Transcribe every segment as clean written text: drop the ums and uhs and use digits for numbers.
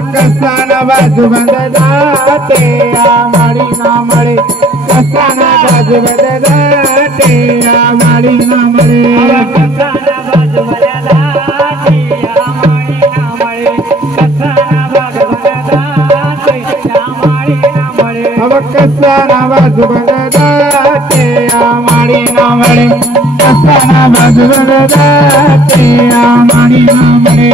कसान बाजू बंद जाते आमाड़ी ना मळे कसान बाजू बंद जाते आमाड़ी ना मळे कसान बाजू बंद जाते आमाड़ी ना मळे कसान बाजू बंद जाते आमाड़ी ना मळे अब कसान बाजू बंद जाते आमाड़ी ना मळे कसान बाजू बंद जाते आमाड़ी ना मळे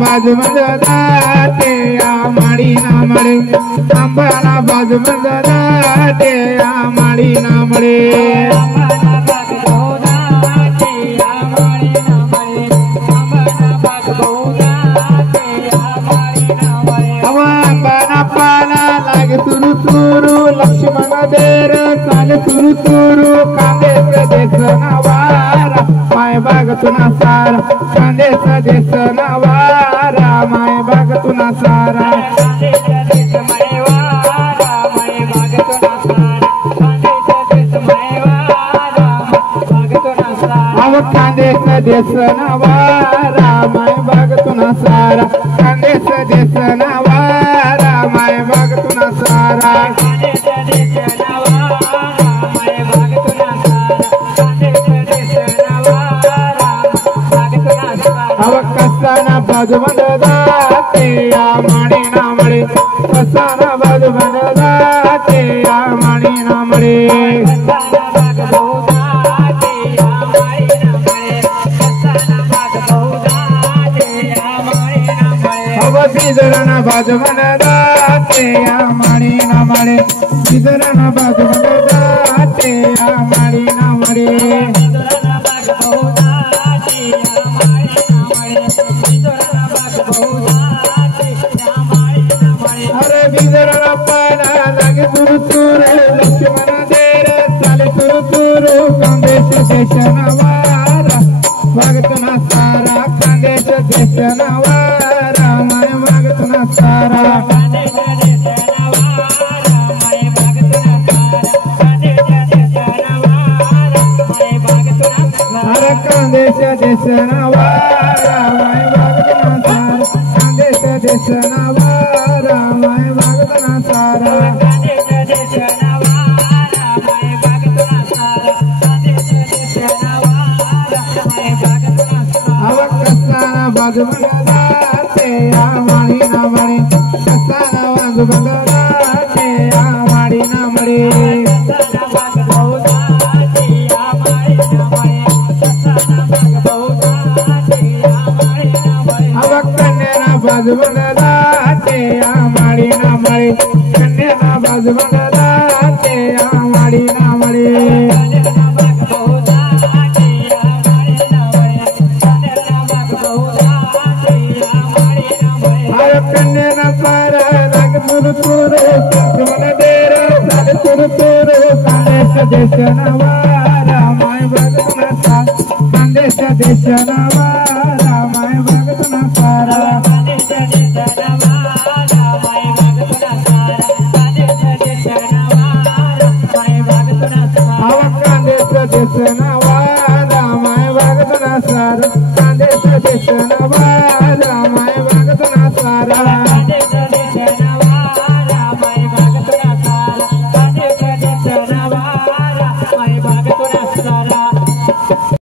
बाजू बंद जाते आमाड़ी ना मळे अंबाना बाजू बंद जाते आमाड़ी ना मळे अंबाना पाला लागे तुरु तुरु लक्ष्मण देर चाले तुरु तुरु कांदे प्रदेश नवारा माय बाग तुना सारा कांदे प्रदेश नवारा माय बाग तुना सारा कांदे प्रदेश नवारा माय बाग तुना सारा कांदे प्रदेश नवारा माय बाग तुना सारा कसाना बाजू बंद जाते आमाड़ी ना मळे कसाना बाजू बंद जाते आमाड़ी ना मळे बिजरना बाजू बंद जाते आमाड़ी ना मळे बिजरना बाजू बंद जाते आमाड़ी ना मळे अरे बिजरना पाला लागे तुरु तुरु लक्ष्मण देर चाले तुरु तुरु कांदेश देश नवारा भगतना सारा कांदेश देश नवारा माय भगतना सारा अरे कांदेश देश नवारा माय भगतना सारा कांदेश देश नवारा माय भगतना सारा बाजू बंद जाते आमाड़ी ना मळे कसाना बाजू बंद जाते आमाड़ी ना मळे अब कन्या बाजू बंद जाते आमाड़ी ना मळे कन्या बाजू बंद जाते आमाड़ी ना मळे कन्या पारा लाग तुरु तुरु लक्ष्मण देर चाले तुरु तुरु कांदेश देश नवारा माय भगतना सारा कांदेश देश नवारा माय भगतना सारा कांदेश देश नवारा माय भगतना सारा कांदेश देश नवारा माय भगतना सारा कांदेश देश नवारा माय भगतना सारा कांदेश देश नवारा माय भगतना सारा